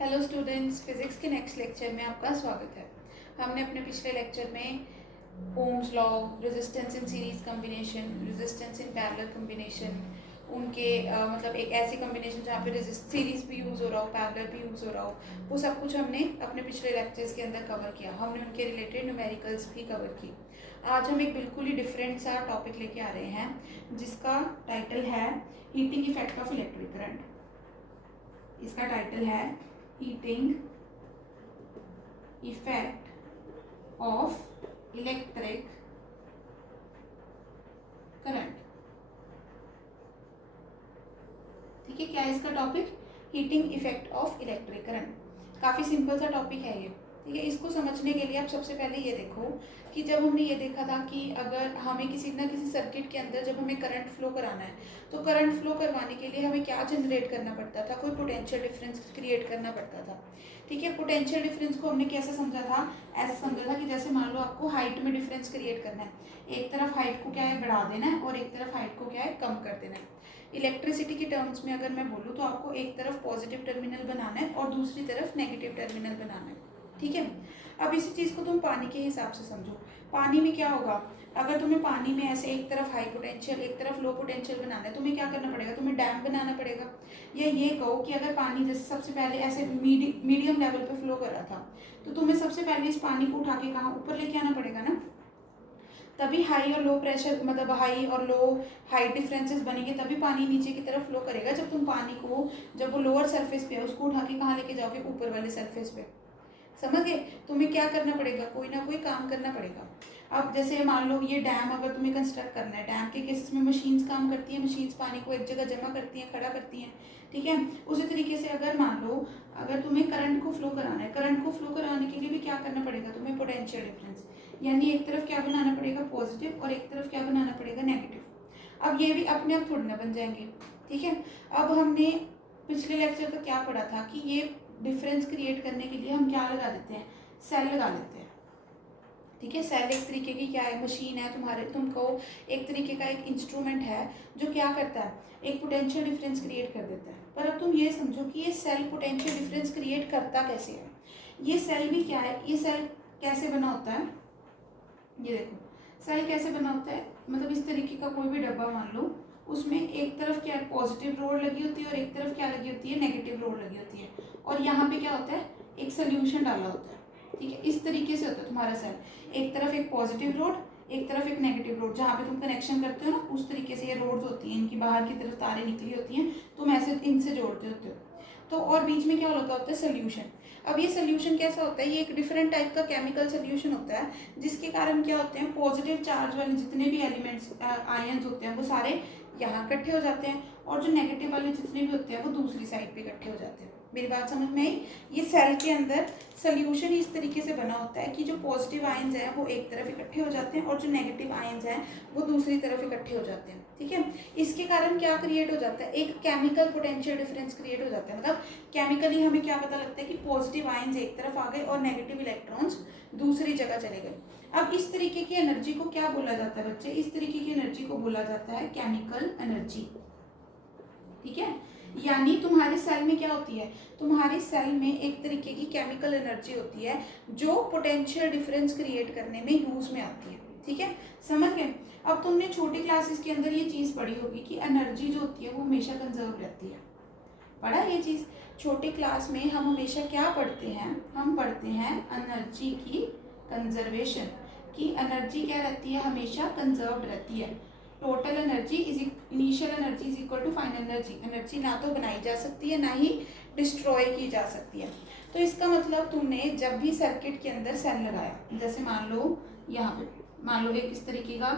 Hello students, physics के next lecture में आपका स्वागत है। हमने अपने पिछले लेक्चर में Ohm's law, resistance in series combination, resistance in parallel combination, उनके मतलब एक ऐसे कॉम्बिनेशन जहाँ पे सीरीज भी यूज़ हो रहा हो, पैरेलल भी यूज़ हो रहा हो, वो सब कुछ हमने अपने पिछले लेक्चर्स के अंदर कवर किया। हमने उनके रिलेटेड न्यूमेरिकल्स भी कवर की। आज हम एक बिल्कुल ही डिफरेंट सा टॉपिक लेके आ रहे हैं जिसका टाइटल है heating effect of electric current. इसका टाइटल है heating effect of electric current. ठीक है, क्या है इसका topic? Heating effect of electric current. काफ़ी सिंपल सा टॉपिक है ये। ठीक है, इसको समझने के लिए आप सबसे पहले ये देखो कि जब हमने ये देखा था कि अगर हमें किसी ना किसी सर्किट के अंदर जब हमें करंट फ्लो कराना है तो करंट फ्लो करवाने के लिए हमें क्या जनरेट करना पड़ता था? कोई पोटेंशियल डिफरेंस क्रिएट करना पड़ता था। ठीक है, पोटेंशियल डिफरेंस को हमने कैसे समझा था? ऐसे समझा था कि जैसे मान लो आपको हाइट में डिफरेंस क्रिएट करना है, एक तरफ हाइट को क्या है बढ़ा देना है और एक तरफ हाइट को क्या है कम कर देना है। इलेक्ट्रिसिटी की टर्म्स में अगर मैं बोलूँ तो आपको एक तरफ पॉजिटिव टर्मिनल बनाना है और दूसरी तरफ नेगेटिव टर्मिनल बनाना है। ठीक है, अब इसी चीज़ को तुम पानी के हिसाब से समझो। पानी में क्या होगा? अगर तुम्हें पानी में ऐसे एक तरफ हाई पोटेंशियल एक तरफ लो पोटेंशियल बनाना है, तुम्हें क्या करना पड़ेगा? तुम्हें डैम बनाना पड़ेगा। या ये कहो कि अगर पानी जैसे सबसे पहले ऐसे मीडियम लेवल पे फ्लो कर रहा था तो तुम्हें सबसे पहले इस पानी को उठा के कहाँ ऊपर लेके आना पड़ेगा ना, तभी हाई और लो प्रेशर मतलब हाई और लो हाइट डिफरेंसेस बनेंगे, तभी पानी नीचे की तरफ फ्लो करेगा। जब तुम पानी को जब वो लोअर सरफेस पे है उसको उठा के कहाँ लेके जाओगे? ऊपर वाले सरफेस पे। समझ गए? तुम्हें क्या करना पड़ेगा? कोई ना कोई काम करना पड़ेगा। अब जैसे मान लो ये डैम अगर तुम्हें कंस्ट्रक्ट करना है, डैम के केसेस में मशीन्स काम करती हैं, मशीन्स पानी को एक जगह जमा करती हैं, खड़ा करती हैं। ठीक है, उसी तरीके से अगर मान लो अगर तुम्हें करंट को फ्लो कराना है, करंट को फ्लो कराने के लिए भी क्या करना पड़ेगा? तुम्हें पोटेंशियल डिफरेंस यानी एक तरफ क्या बनाना पड़ेगा? पॉजिटिव, और एक तरफ क्या बनाना पड़ेगा? नेगेटिव। अब ये भी अपने आप थोड़ी ना बन जाएंगे। ठीक है, अब हमने पिछले लेक्चर का क्या पढ़ा था कि ये डिफरेंस क्रिएट करने के लिए हम क्या लगा देते हैं? सेल लगा देते हैं। ठीक है, सेल एक तरीके की क्या है? मशीन है तुम्हारे, तुमको एक तरीके का एक इंस्ट्रूमेंट है जो क्या करता है? एक पोटेंशियल डिफरेंस क्रिएट कर देता है। पर अब तुम ये समझो कि ये सेल पोटेंशियल डिफरेंस क्रिएट करता कैसे है? ये सेल भी क्या है? ये सेल कैसे बना होता है? ये देखो, सेल कैसे बना होता है? मतलब इस तरीके का कोई भी डब्बा मान लो, उसमें एक तरफ क्या है? पॉजिटिव रोड लगी होती है और एक तरफ क्या लगी होती है? नेगेटिव रोड लगी होती है। और यहाँ पे क्या होता है? एक सोल्यूशन डाला होता है। ठीक है, इस तरीके से होता है तुम्हारा सेल। एक तरफ एक पॉजिटिव रोड, एक तरफ एक नेगेटिव रोड, जहाँ पे तुम कनेक्शन करते हो ना उस तरीके से ये रोड्स होती हैं, इनकी बाहर की तरफ तारें निकली होती हैं, तुम ऐसे इनसे जोड़ते होते हो। तो और बीच में क्या लगा होता है? सोल्यूशन। अब ये सोल्यूशन कैसा होता है? ये एक डिफरेंट टाइप का केमिकल सोल्यूशन होता है जिसके कारण क्या होते हैं? पॉजिटिव चार्ज वाले जितने भी एलिमेंट्स आयंस होते हैं वो सारे यहाँ इकट्ठे हो जाते हैं, और जो नेगेटिव वाले जितने भी होते हैं वो दूसरी साइड पे इकट्ठे हो जाते हैं। मेरी बात समझ में आई? ये सेल के अंदर सोल्यूशन इस तरीके से बना होता है कि जो पॉजिटिव आयंस हैं वो एक तरफ इकट्ठे हो जाते हैं और जो नेगेटिव आयंस हैं वो दूसरी तरफ इकट्ठे हो जाते हैं। ठीक है, इसके कारण क्या क्रिएट हो जाता है? एक केमिकल पोटेंशियल डिफरेंस क्रिएट हो जाता है। मतलब केमिकली हमें क्या पता लगता है कि पॉजिटिव आयंस एक तरफ आ गए और नेगेटिव इलेक्ट्रॉन्स दूसरी जगह चले गए। अब इस तरीके की एनर्जी को क्या बोला जाता है बच्चे? इस तरीके की एनर्जी को बोला जाता है केमिकल एनर्जी। ठीक है, यानी तुम्हारे सेल में क्या होती है? तुम्हारे सेल में एक तरीके की केमिकल एनर्जी होती है जो पोटेंशियल डिफरेंस क्रिएट करने में यूज में आती है। ठीक है, समझ गए? अब तुमने छोटी क्लासेस के अंदर ये चीज़ पढ़ी होगी कि एनर्जी जो होती है वो हमेशा कंजर्व रहती है। पढ़ा ये चीज़? छोटी क्लास में हम हमेशा क्या पढ़ते हैं? हम पढ़ते हैं एनर्जी की कंजर्वेशन, की एनर्जी क्या रहती है? हमेशा कंजर्व्ड रहती है। Total energy is initial energy is equal to final energy. Energy ना तो बनाई जा सकती है ना ही डिस्ट्रॉय की जा सकती है। तो इसका मतलब तुमने जब भी सर्किट के अंदर सेल लगाया, जैसे मान लो यहाँ पे मान लो एक इस तरीके का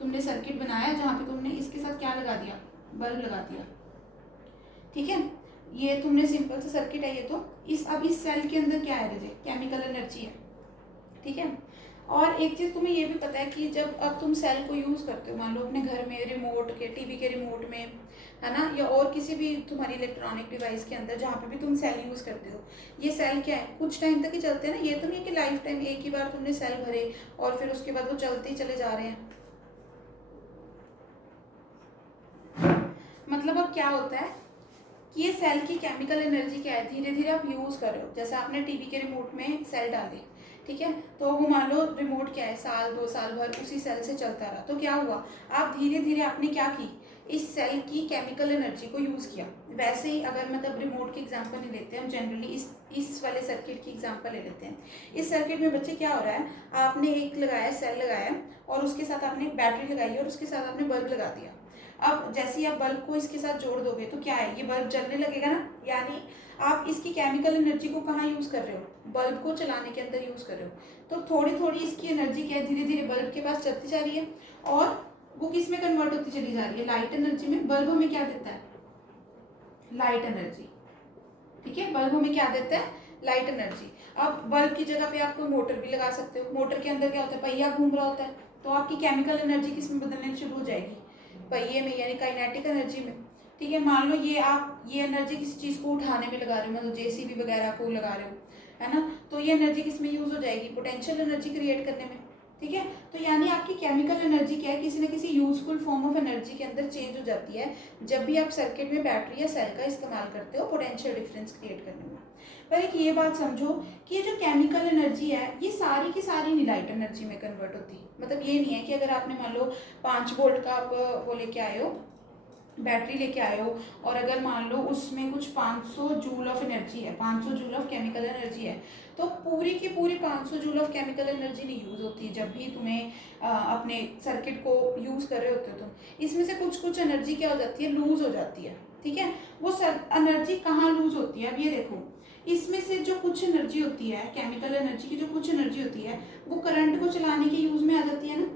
तुमने सर्किट बनाया जहाँ पे तुमने इसके साथ क्या लगा दिया? बल्ब लगा दिया। ठीक है, ये तुमने सिंपल सा सर्किट है ये। तो अब इस सेल के अंदर क्या है? केमिकल एनर्जी है। ठीक है, और एक चीज़ तुम्हें ये भी पता है कि जब अब तुम सेल को यूज़ करते हो, मान लो अपने घर में रिमोट के टीवी के रिमोट में, है ना, या और किसी भी तुम्हारी इलेक्ट्रॉनिक डिवाइस के अंदर जहाँ पे भी तुम सेल यूज़ करते हो, ये सेल क्या है? कुछ टाइम तक ही चलते हैं ना। ये तो नहीं कि लाइफ टाइम एक ही बार तुमने सेल भरे और फिर उसके बाद वो चलते ही चले जा रहे हैं। मतलब अब क्या होता है कि ये सेल की केमिकल एनर्जी क्या है, धीरे धीरे आप यूज़ कर रहे हो। जैसे आपने टीवी के रिमोट में सेल डाले, ठीक है, तो वो मान लो रिमोट क्या है, साल 2 साल भर उसी सेल से चलता रहा, तो क्या हुआ, आप धीरे धीरे आपने क्या की, इस सेल की केमिकल एनर्जी को यूज़ किया। वैसे ही अगर मतलब रिमोट की एग्जांपल नहीं लेते हम, जनरली इस वाले सर्किट की एग्जांपल ले लेते हैं। इस सर्किट में बच्चे क्या हो रहा है, आपने एक लगाया, सेल लगाया, और उसके साथ आपने एक बैटरी लगाई और उसके साथ आपने बल्ब लगा दिया। अब जैसे ही आप बल्ब को इसके साथ जोड़ दोगे तो क्या है, ये बल्ब जलने लगेगा ना, यानी आप इसकी केमिकल एनर्जी को कहाँ यूज़ कर रहे हो, बल्ब को चलाने के अंदर यूज़ कर रहे हो। तो थोड़ी थोड़ी इसकी एनर्जी क्या है, धीरे धीरे बल्ब के पास चलती जा रही है, और वो किस में कन्वर्ट होती चली जा रही है, लाइट एनर्जी में। बल्ब हमें क्या देता है, लाइट एनर्जी, ठीक है, बल्ब हमें क्या देता है, लाइट एनर्जी। अब बल्ब की जगह पे आप कोई मोटर भी लगा सकते हो। मोटर के अंदर क्या होता है, पहिया घूम रहा होता है, तो आपकी केमिकल एनर्जी किस में बदलने शुरू हो जाएगी, पहिए में, यानी काइनेटिक एनर्जी में। ठीक है, मान लो ये आप ये एनर्जी किसी चीज़ को उठाने में लगा रहे हो, मतलब जेसीबी वगैरह को लगा रहे हो, है ना, तो ये एनर्जी किस में यूज़ हो जाएगी, पोटेंशियल एनर्जी क्रिएट करने में। ठीक है, तो यानी आपकी केमिकल एनर्जी क्या है, किसी न किसी यूजफुल फॉर्म ऑफ एनर्जी के अंदर चेंज हो जाती है जब भी आप सर्किट में बैटरी या सेल का इस्तेमाल करते हो पोटेंशियल डिफरेंस क्रिएट करने में। पर एक ये बात समझो कि ये जो केमिकल एनर्जी है ये सारी की सारी नहीं लाइट एनर्जी में कन्वर्ट होती। मतलब ये नहीं है कि अगर आपने मान लो 5 वोल्ट का आप वो लेके आए हो, बैटरी लेके आए हो, और अगर मान लो उसमें कुछ 500 जूल ऑफ एनर्जी है, 500 जूल ऑफ केमिकल एनर्जी है, तो पूरी की पूरी 500 जूल ऑफ केमिकल एनर्जी नहीं यूज़ होती जब भी तुम्हें अपने सर्किट को यूज़ कर रहे होते हो तुम। इसमें से कुछ कुछ एनर्जी क्या हो जाती है, लूज़ हो जाती है। ठीक है, वो एनर्जी कहाँ लूज़ होती है, अब ये देखो, इसमें से जो कुछ एनर्जी होती है, केमिकल एनर्जी की जो कुछ एनर्जी होती है, वो करंट को चलाने के यूज़ में आ जाती है ना।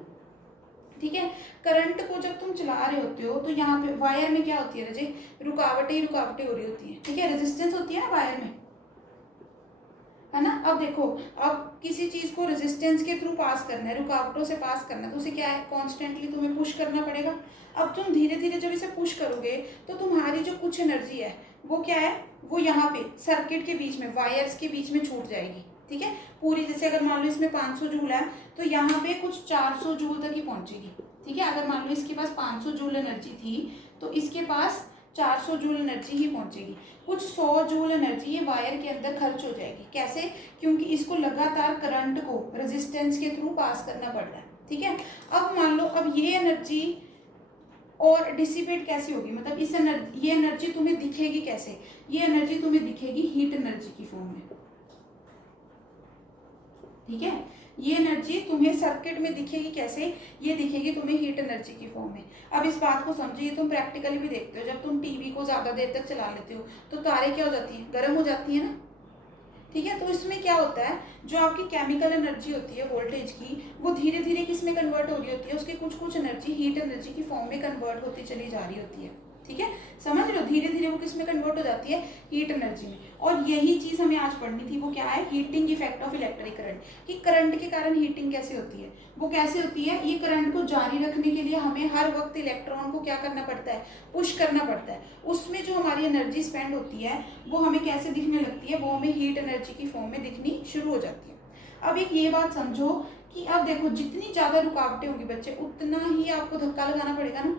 ठीक है, करंट को जब तुम चला रहे होते हो तो यहाँ पे वायर में क्या होती है रजे, रुकावटें ही रुकावटें हो रही होती है। ठीक है, रेजिस्टेंस होती है ना वायर में, है ना। अब देखो, अब किसी चीज को रेजिस्टेंस के थ्रू पास करना है, रुकावटों से पास करना है, तो उसे क्या है, कॉन्स्टेंटली तुम्हें पुश करना पड़ेगा। अब तुम धीरे धीरे जब इसे पुश करोगे तो तुम्हारी जो कुछ एनर्जी है वो क्या है, वो यहाँ पे सर्किट के बीच में, वायर्स के बीच में छूट जाएगी। ठीक है, पूरी, जैसे अगर मान लो इसमें 500 जूल है तो यहाँ पे कुछ 400 जूल तक ही पहुंचेगी। ठीक है, अगर मान लो इसके पास 500 जूल एनर्जी थी तो इसके पास 400 जूल एनर्जी ही पहुंचेगी। कुछ 100 जूल एनर्जी ये वायर के अंदर खर्च हो जाएगी। कैसे, क्योंकि इसको लगातार करंट को रेजिस्टेंस के थ्रू पास करना पड़ रहा है। ठीक है, अब मान लो, अब ये एनर्जी और डिसिपेट कैसी होगी, मतलब इस एनर्जी, ये एनर्जी तुम्हें दिखेगी कैसे, ये एनर्जी तुम्हें दिखेगी हीट एनर्जी की फॉर्म में। ठीक है, ये एनर्जी तुम्हें सर्किट में दिखेगी कैसे, ये दिखेगी तुम्हें हीट एनर्जी की फॉर्म में। अब इस बात को समझिए, तुम प्रैक्टिकली भी देखते हो, जब तुम टीवी को ज़्यादा देर तक चला लेते हो तो तारे क्या हो जाती हैं, गर्म हो जाती है ना। ठीक है, तो इसमें क्या होता है, जो आपकी केमिकल एनर्जी होती है वोल्टेज की, वो धीरे धीरे किस में कन्वर्ट हो रही होती है, उसकी कुछ कुछ एनर्जी हीट एनर्जी की फॉर्म में कन्वर्ट होती चली जा रही होती है। ठीक है, समझ लो, धीरे धीरे वो किस में कन्वर्ट हो जाती है, हीट एनर्जी में। और यही चीज़ हमें आज पढ़नी थी, वो क्या है, heating effect of electric current, कि करंट के कारण हीटिंग कैसे होती है। वो कैसे होती है, ये करंट को जारी रखने के लिए हमें हर वक्त इलेक्ट्रॉन को क्या करना पड़ता है, पुश करना पड़ता है। उसमें जो हमारी एनर्जी स्पेंड होती है वो हमें कैसे दिखने लगती है, वो हमें हीट एनर्जी की फॉर्म में दिखनी शुरू हो जाती है। अब एक ये बात समझो कि अब देखो, जितनी ज़्यादा रुकावटें होंगी बच्चे, उतना ही आपको धक्का लगाना पड़ेगा ना।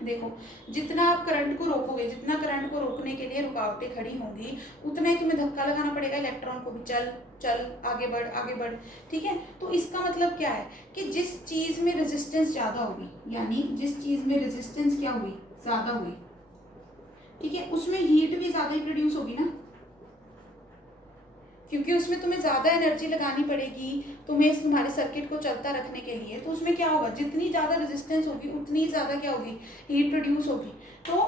देखो, जितना आप करंट को रोकोगे, जितना करंट को रोकने के लिए रुकावटें खड़ी होंगी, उतना ही तुम्हें धक्का लगाना पड़ेगा इलेक्ट्रॉन को भी, चल चल आगे बढ़ आगे बढ़। ठीक है, तो इसका मतलब क्या है कि जिस चीज़ में रेजिस्टेंस ज़्यादा होगी, यानी जिस चीज़ में रेजिस्टेंस क्या हुई, ज़्यादा हुई, ठीक है, उसमें हीट भी ज़्यादा ही प्रोड्यूस होगी ना, क्योंकि उसमें तुम्हें ज़्यादा एनर्जी लगानी पड़ेगी तुम्हें तुम्हारे सर्किट को चलता रखने के लिए। तो उसमें क्या होगा, जितनी ज़्यादा रेजिस्टेंस होगी उतनी ज़्यादा क्या होगी, हीट प्रोड्यूस होगी। तो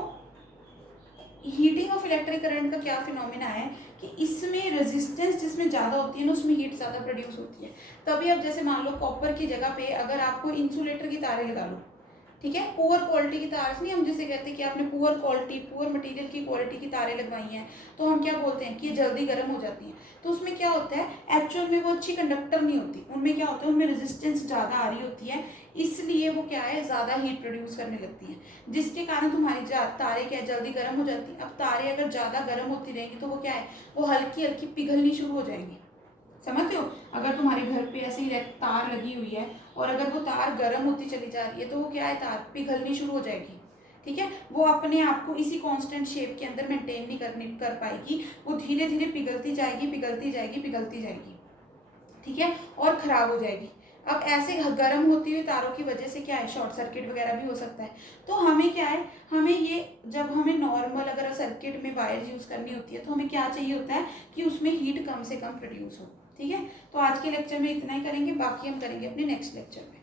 हीटिंग ऑफ इलेक्ट्रिक करंट का क्या फिनोमिना है कि इसमें रेजिस्टेंस जिसमें ज़्यादा होती है ना, उसमें हीट ज़्यादा प्रोड्यूस होती है। तभी अब जैसे मान लो कॉपर की जगह पे अगर आपको इंसुलेटर की तारें लगा लो, ठीक है, पुअर क्वालिटी की तार नहीं, हम जैसे कहते हैं कि आपने पुअर क्वालिटी, पुअर मटेरियल की क्वालिटी की तारें लगवाई हैं, तो हम क्या बोलते हैं कि ये जल्दी गर्म हो जाती हैं। तो उसमें क्या होता है, एक्चुअल में वो अच्छी कंडक्टर नहीं होती, उनमें क्या होता है, उनमें रेजिस्टेंस ज़्यादा आ रही होती है, इसलिए वो क्या है, ज़्यादा हीट प्रोड्यूस करने लगती हैं, जिसके कारण तुम्हारी तारे क्या है, जल्दी गर्म हो जाती हैं। अब तारे अगर ज़्यादा गर्म होती रहेंगी तो वो क्या है, वो हल्की हल्की पिघलनी शुरू हो जाएंगी। समझते हो, अगर तुम्हारे घर पे ऐसी तार लगी हुई है और अगर वो तार गर्म होती चली जा रही है तो वो क्या है, तार पिघलनी शुरू हो जाएगी। ठीक है, वो अपने आप को इसी कांस्टेंट शेप के अंदर मेंटेन नहीं कर पाएगी, वो धीरे धीरे पिघलती जाएगी पिघलती जाएगी पिघलती जाएगी, ठीक है, और ख़राब हो जाएगी। अब ऐसे गर्म होती हुई तारों की वजह से क्या है, शॉर्ट सर्किट वगैरह भी हो सकता है। तो हमें क्या है, हमें ये जब हमें नॉर्मल अगर सर्किट में वायर यूज़ करनी होती है तो हमें क्या चाहिए होता है कि उसमें हीट कम से कम प्रोड्यूस हो। ठीक है, तो आज के लेक्चर में इतना ही करेंगे, बाकी हम करेंगे अपने नेक्स्ट लेक्चर में।